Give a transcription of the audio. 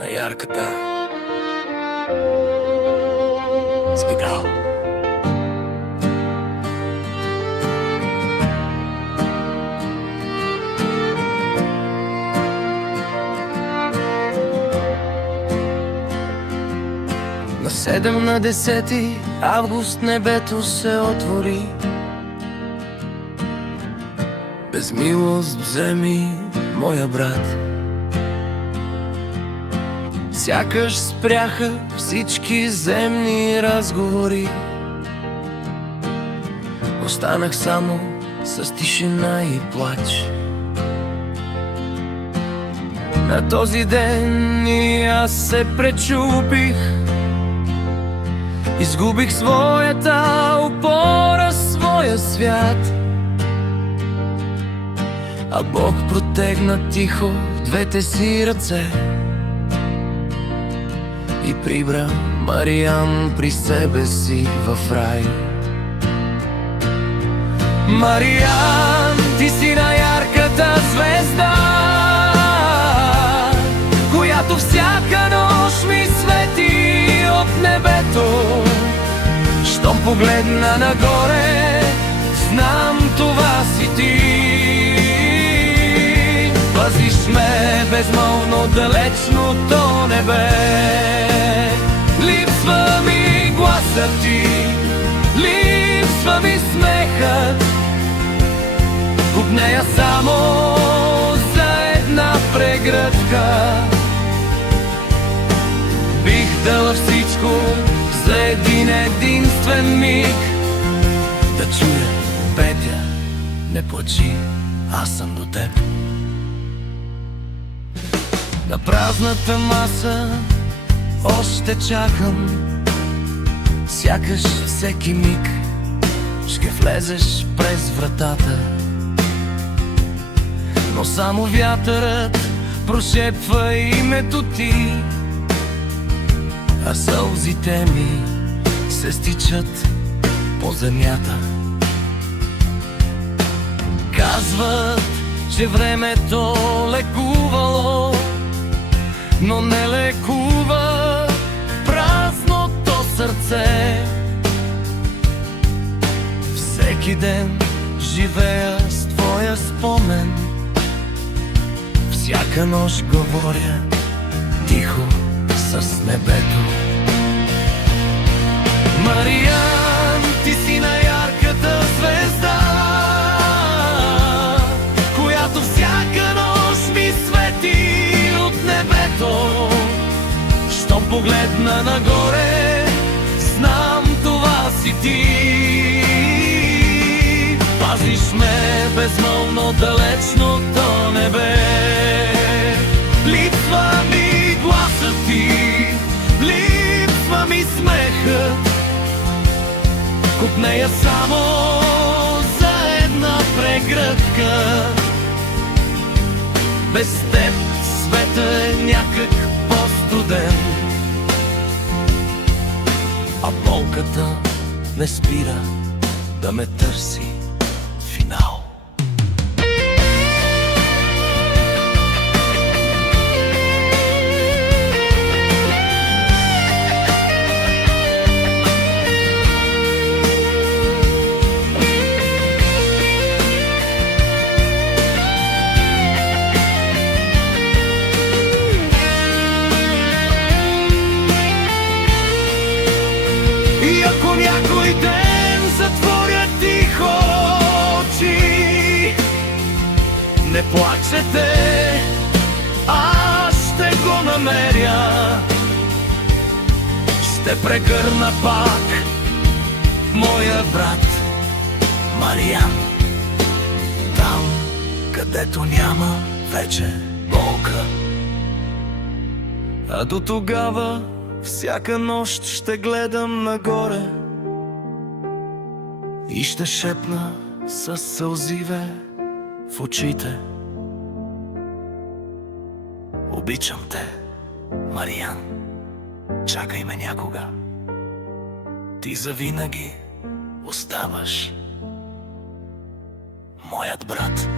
на ярката спирал. На 7 на 10 август небето се отвори. Без милост вземи моя брат. Сякаш спряха всички земни разговори. Останах само с тишина и плач. На този ден и аз се пречупих. Изгубих своята опора, своя свят. А Бог протегна тихо двете си ръце и прибра Мариан при себе си в рай. Мариан, ти си на ярката звезда, която всяка нощ ми свети от небето. Щом погледна нагоре, знам това си ти. Пазиш ме безмълвно далечното небе. Липсва ми гласът ти, липсва ми смехът. Купнея само за една прегръдка. Бих дала всичко за един единствен миг. Да чуя, Петя, не плачи, аз съм до теб. На празната маса още чакам. Сякаш всеки миг ще влезеш през вратата. Но само вятърът прошепва името ти, а сълзите ми се стичат по земята. Казват, че времето лекувало, но не лекува празното сърце. Всеки ден живея с твоя спомен. Всяка нощ говоря тихо с небето. Мариан, ти си на ярката звезда, която всяка нощ ми свети от небето. Щом погледна нагоре, знам това си ти. Пазиш ме безмълвно далечното небе. Липсва ми гласът ти, липсва ми смехът. Купнея само за една прегръдка. Без теб света е някак по-студен, а болката не спира да ме търси финал. И ако някой ден затворя тихо очи, не плачете, аз ще го намеря. Ще прегърна пак моя брат Мариан, там, където няма вече болка. А до тогава всяка нощ ще гледам нагоре и ще шепна със сълзиве в очите: обичам те, Мариан, чакай ме някога. Ти завинаги оставаш моят брат.